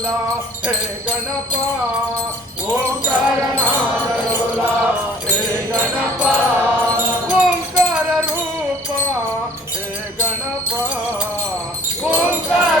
கருணாகருலா ஹே கணபா ஓம் கருணாகருலா ஹே கணபா ஓம்கார ரூபா ஹே கணபா ஓம்கார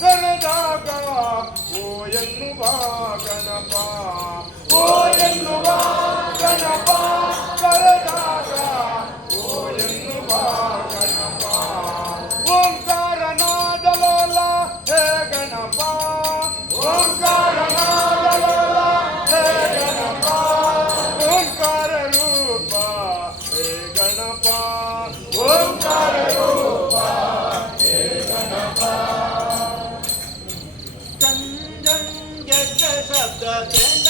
ಕರೆದಾಗ ಓ ಎನ್ನುವ ಗಣಪ ಓ ಎನ್ನುವ ಗಣಪ the